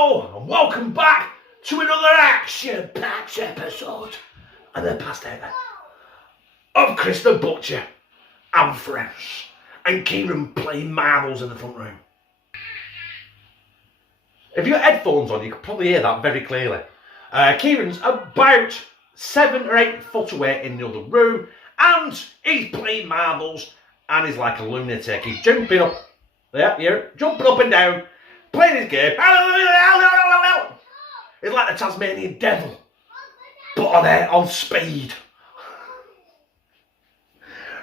Hello and welcome back to another action-packed episode of the past ever of Chris the Butcher and friends and Kieran playing marbles in the front room. If you've got headphones on, you can probably hear that very clearly. Kieran's about 7 or 8 foot away in the other room and he's playing marbles and he's like a lunatic. He's jumping up, jumping up and down, playing his game. It's like the Tasmanian devil, but on speed.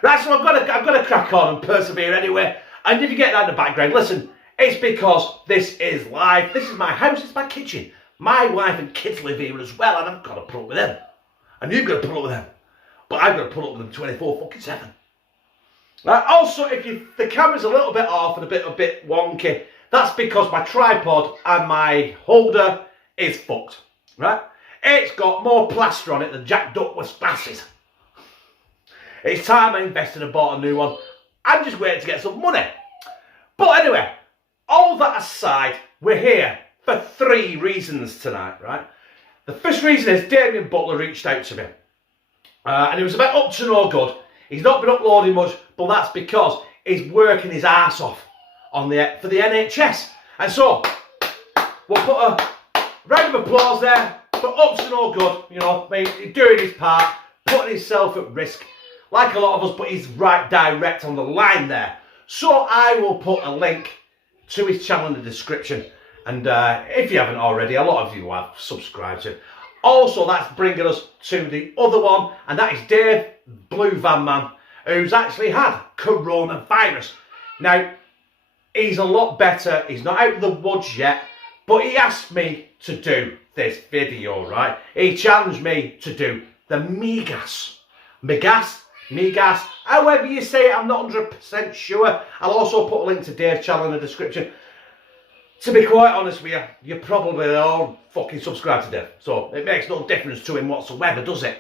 Right, so I've got to crack on and persevere anyway. And if you get that in the background, listen, it's because this is live. This is my house, it's my kitchen. My wife and kids live here as well, and I've got to put up with them. And you've got to put up with them. But I've got to put up with them 24/7. Also, if the camera's a little bit off and a bit wonky, that's because my tripod and my holder is fucked, right? It's got more plaster on it than Jack Duckworth's glasses. It's time I invested and bought a new one. I'm just waiting to get some money. But anyway, all that aside, we're here for 3 reasons tonight, right? The first reason is Damien Butler reached out to me. And it was about up to no good. He's not been uploading much, but that's because he's working his arse off for the NHS. And so, we'll put a round of applause there for up to no good, you know, doing his part, putting himself at risk, like a lot of us, but he's right direct on the line there. So I will put a link to his channel in the description. And if you haven't already, a lot of you have subscribed to it. Also, that's bringing us to the other one, and that is Dave, Blue Van Man, who's actually had coronavirus. Now, he's a lot better. He's not out of the woods yet, but he asked me to do this video, right? He challenged me to do the Migas. Migas, however you say it, I'm not 100% sure. I'll also put a link to Dave's channel in the description. To be quite honest with you, you're probably all fucking subscribed to Dave, so it makes no difference to him whatsoever, does it?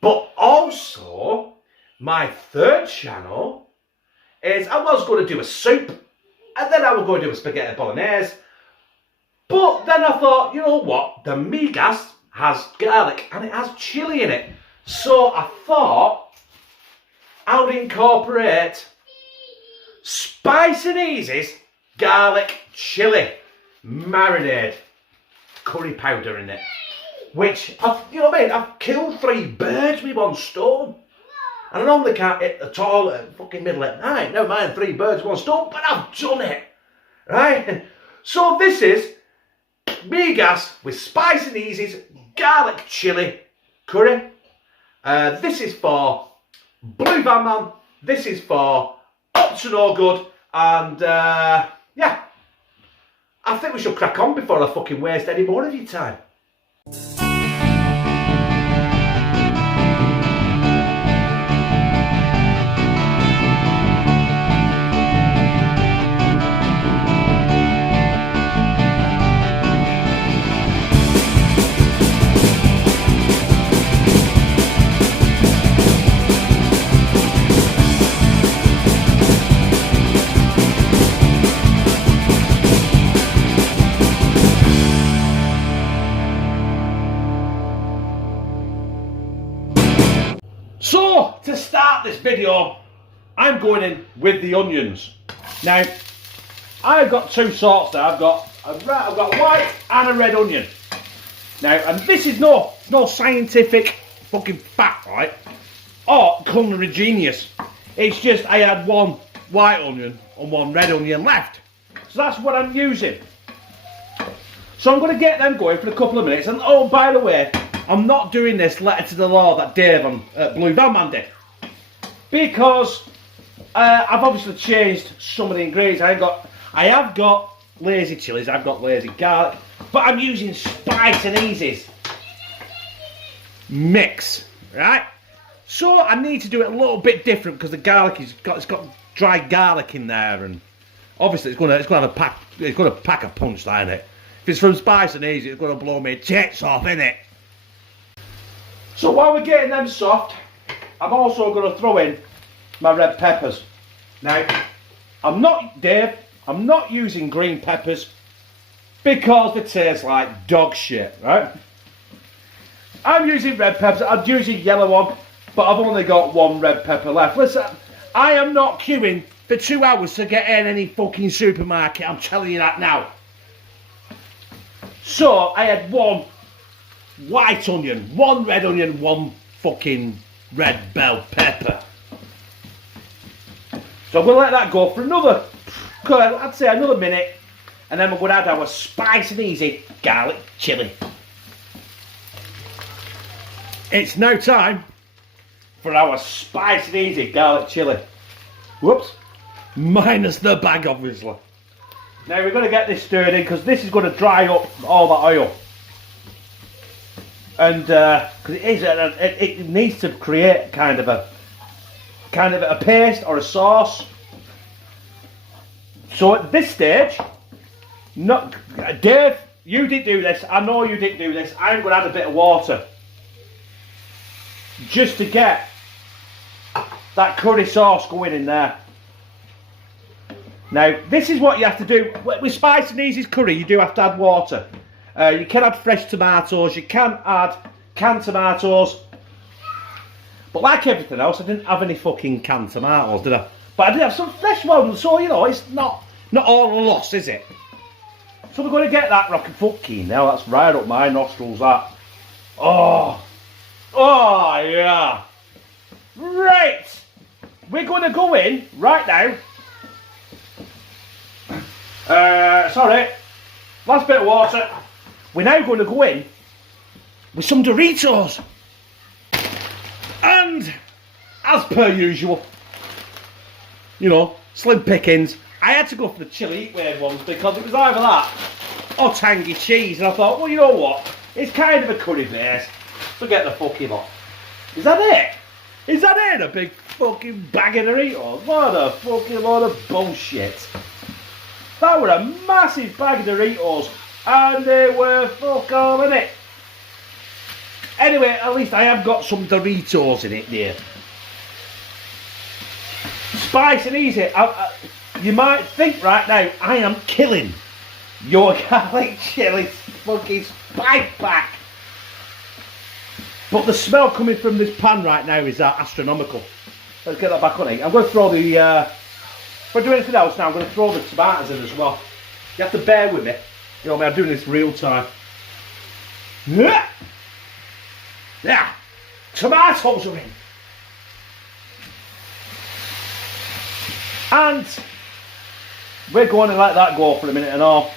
But also, my third channel is, I was going to do a soup, and then I was going to do a spaghetti bolognese, but then I thought, you know what, the Migas has garlic and it has chili in it, so I thought I would incorporate Spice and Eazy's garlic chili marinade, curry powder in it, which, you know what I mean, I've killed 3 birds with 1 stone. And I normally can't hit the toilet at fucking middle at night, never mind 3 birds, 1 stone, but I've done it, right? So this is Migas with Spice and Eazy's garlic chili curry. This is for Blue Van Man, this is for Up to No Good, and yeah, I think we should crack on before I fucking waste any more of your time. So, to start this video, I'm going in with the onions. Now, I've got 2 sorts there. I've got a white and a red onion. Now, and this is no scientific fucking fact, right? Or culinary genius. It's just I had 1 white onion and 1 red onion left. So that's what I'm using. So I'm going to get them going for a couple of minutes. And oh, by the way, I'm not doing this letter to the law that Dave on Blue Van Man did, because I've obviously changed some of the ingredients. I have got lazy chilies, I've got lazy garlic, but I'm using Spice and Eazy's mix, right? So I need to do it a little bit different because the garlic it's got dry garlic in there, and obviously it's going to pack a punch, isn't it? If it's from Spice and Eazy, it's going to blow me tits off, innit? So while we're getting them soft, I'm also going to throw in my red peppers. Now, I'm not using green peppers because they taste like dog shit, right? I'm using red peppers. I'm using yellow one, but I've only got one red pepper left. Listen, I am not queuing for 2 hours to get in any fucking supermarket. I'm telling you that now. So I had one white onion, one red onion, one fucking red bell pepper. So I'm going to let that go for another, I'd say another minute, and then we're going to add our Spice and Eazy garlic chili. It's now time for our Spice and Eazy garlic chili. Whoops. Minus the bag, obviously. Now we're going to get this stirred in because this is going to dry up all that oil. And because it needs to create kind of a paste or a sauce. So at this stage, Dave, you didn't do this. I know you didn't do this. I'm going to add a bit of water just to get that curry sauce going in there. Now, this is what you have to do with Spice and Eazy's curry. You do have to add water. You can add fresh tomatoes. You can add canned tomatoes. But like everything else, I didn't have any fucking canned tomatoes, did I? But I did have some fresh ones, so you know, it's not all a loss, is it? So we're going to get that rocket fucking now. That's right up my nostrils, that. Oh yeah. Right. We're going to go in right now. Sorry. Last bit of water. We're now going to go in with some Doritos. And, as per usual, you know, slim pickings. I had to go for the chili weird ones because it was either that or tangy cheese. And I thought, well, you know what? It's kind of a curry base. So get the fucking lot. Is that it? Is that it? A big fucking bag of Doritos? What a fucking load of bullshit. That were a massive bag of Doritos. And they were fuck all in it. Anyway, at least I have got some Doritos in it there. Spice and Eazy. You might think right now, I am killing your garlic chili fucking spice pack. But the smell coming from this pan right now is astronomical. Let's get that back on it. I'm going to throw the... if I do anything else now, I'm going to throw the tomatoes in as well. You have to bear with me. You know what I mean? I'm doing this real time. Yeah! Tomatoes are in. And we're going to let that go for a minute and all.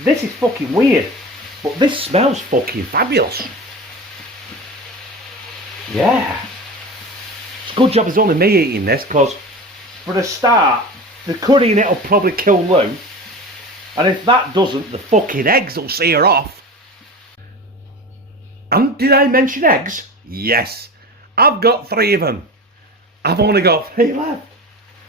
This is fucking weird, but this smells fucking fabulous. Yeah. It's a good job it's only me eating this, because for a start, the curry in it will probably kill Lou. And if that doesn't, the fucking eggs will see her off. And did I mention eggs? Yes. I've got 3 of them. I've only got 3 left.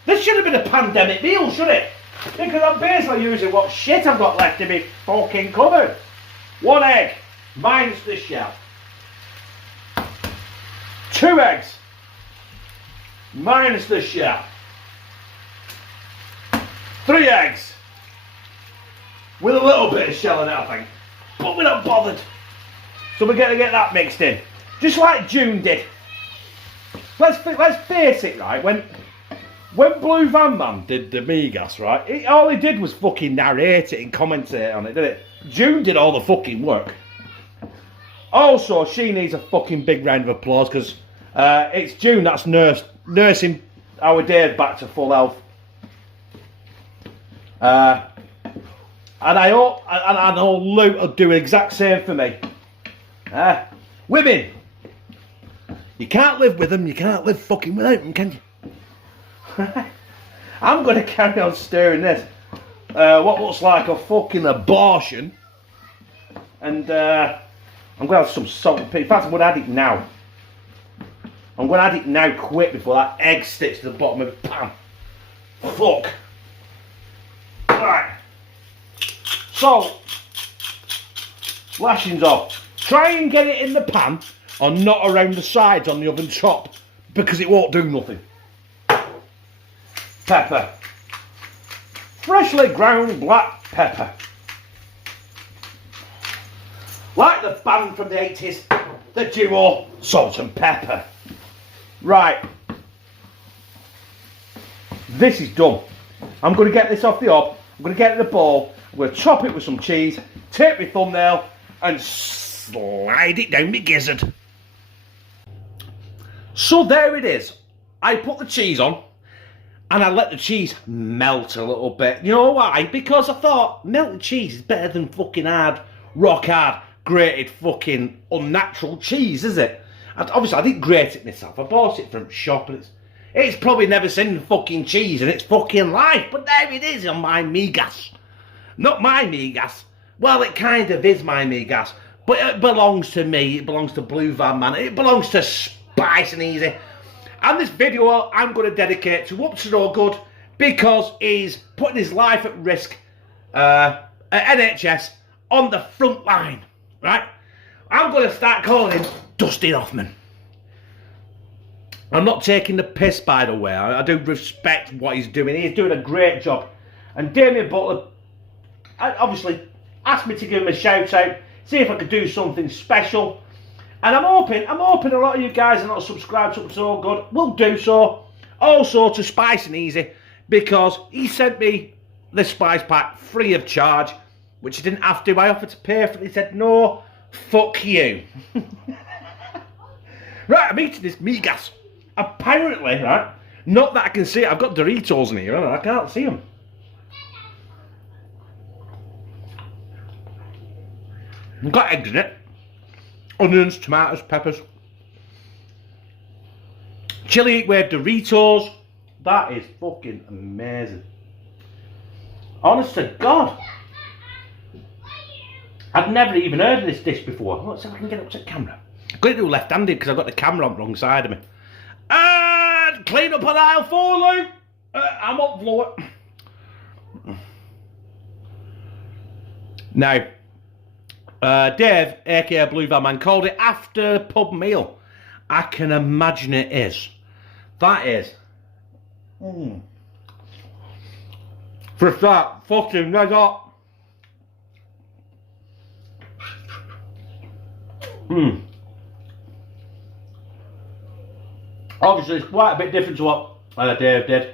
This should have been a pandemic meal, shouldn't it? Because I'm basically using what shit I've got left in my fucking cupboard. 1 egg, minus the shell. 2 eggs, minus the shell. 3 eggs, with a little bit of shell in it, I think. But we're not bothered. So we're going to get that mixed in. Just like June did. Let's face it, right? When Blue Van Man did the Migas, right? All he did was fucking narrate it and commentate on it, didn't it? June did all the fucking work. Also, she needs a fucking big round of applause because it's June that's nursing our Dave back to full health. And I hope, and I know Luke will do the exact same for me. Women, you can't live with them, you can't live fucking without them, can you? I'm going to carry on stirring this. What looks like a fucking abortion. And I'm going to have some salt and pepper. In fact, I'm going to add it now. I'm going to add it now quick before that egg sticks to the bottom of the pan. Fuck. Right. Salt. Lashings off. Try and get it in the pan or not around the sides on the oven top because it won't do nothing. Pepper. Freshly ground black pepper. Like the band from the 80s, the duo Salt and Pepper. Right. This is done. I'm going to get this off the hob. I'm going to get it in a bowl. I'm going to top it with some cheese, take my thumbnail and slide it down my gizzard. So there it is. I put the cheese on and I let the cheese melt a little bit. You know why? Because I thought melted cheese is better than fucking hard, rock hard, grated fucking unnatural cheese, is it? And obviously I didn't grate it myself. I bought it from a shop and it's probably never seen fucking cheese in its fucking life. But there it is on my Migas. Not my Migas. Well, it kind of is my Migas. But it belongs to me. It belongs to Blue Van Man. It belongs to Spice and Easy. And this video I'm going to dedicate to Up to No Good because he's putting his life at risk at NHS on the front line. Right? I'm going to start calling him Dustin Hoffman. I'm not taking the piss, by the way. I do respect what he's doing. He's doing a great job. And Damien Butler obviously asked me to give him a shout out, see if I could do something special. And I'm hoping a lot of you guys are not subscribed to Up to No Good will do so. Also to Spice and Easy, because he sent me the spice pack free of charge, which he didn't have to. I offered to pay for it. He said, no, fuck you. Right, I'm eating this Migas. Apparently, right, not that I can see it. I've got Doritos in here, and I can't see them. I've got eggs in it. Onions, tomatoes, peppers. Chilli with Doritos. That is fucking amazing. Honest to God. I've never even heard of this dish before. Let's see if I can get it up to the camera. I'm going to do left-handed because I've got the camera on the wrong side of me. And clean up on aisle 4, Luke. I'm up for it. Now, Dave, aka Blue Van Man, called it after pub meal. I can imagine it is. That is. For a start, fucking red hot. Obviously, it's quite a bit different to what Dave did.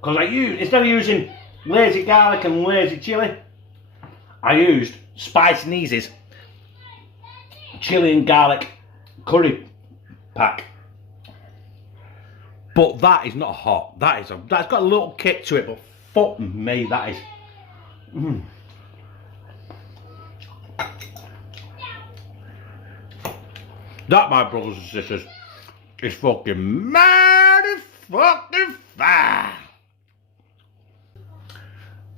Because instead of using lazy garlic and lazy chilli, I used Spice and Easy's chilli and garlic curry pack. But that is not hot. That's got a little kick to it, but fuck me, that is. That, my brothers and sisters, is fucking mad as fucking fire.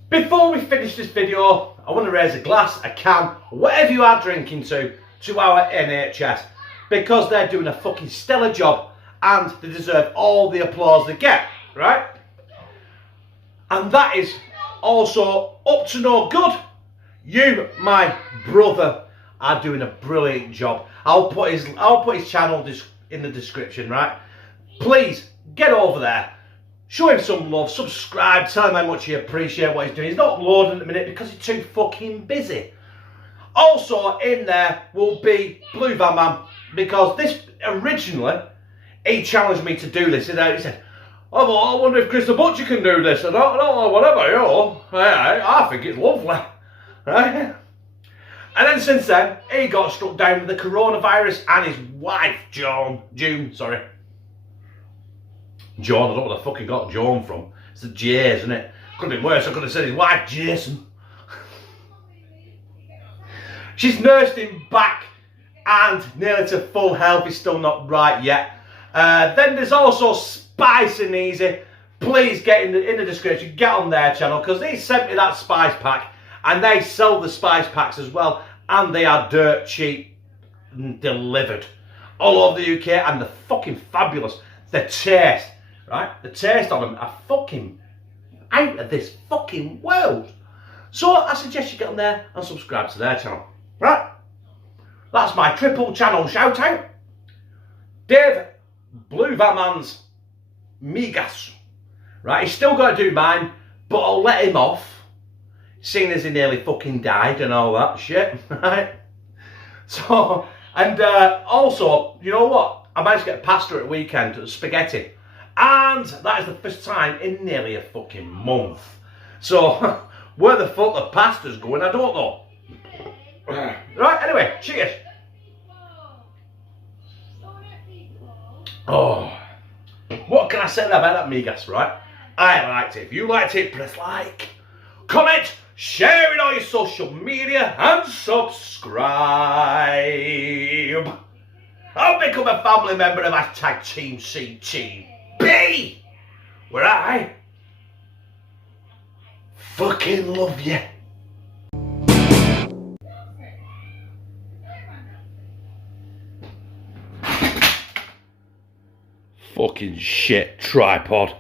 Before we finish this video, I want to raise a glass, a can, whatever you are drinking to our NHS, because they're doing a fucking stellar job and they deserve all the applause they get, right? And that is also Up to No Good. You, my brother, are doing a brilliant job. I'll put his channel in the description, right? Please get over there, show him some love, subscribe, tell him how much you appreciate what he's doing. He's not uploading at the minute because he's too fucking busy. Also in there will be Blue Van Man, because this originally he challenged me to do this. He said, "Oh, well, I wonder if Chris the Butcher can do this." I don't know, whatever, you know. I think it's lovely, right? And then since then, he got struck down with the coronavirus and his wife, June, sorry. John, I don't know where the fuck he got John from. It's the J's, isn't it? Could have been worse, I could have said his wife, Jason. She's nursed him back and nearly to full health. He's still not right yet. Then there's also Spice and Easy. Please get in the description, get on their channel, because they sent me that spice pack. And they sell the spice packs as well, and they are dirt cheap and delivered all over the UK, and they're fucking fabulous. The taste, right? The taste of them are fucking out of this fucking world. So I suggest you get on there and subscribe to their channel, right? That's my triple channel shout out. Dave, Blue Van Man's Migas, right? He's still got to do mine, but I'll let him off. Seeing as he nearly fucking died and all that shit, right? So, and also, you know what? I managed to get pasta at the weekend, spaghetti. And that is the first time in nearly a fucking month. So, where the fuck the pasta's going, I don't know. Right, anyway, cheers. Oh, what can I say about that Migas, right? I liked it. If you liked it, press like, comment, share it on your social media, and subscribe. I'll become a family member of hashtag Team CTB, where I fucking love you. Fucking shit, tripod.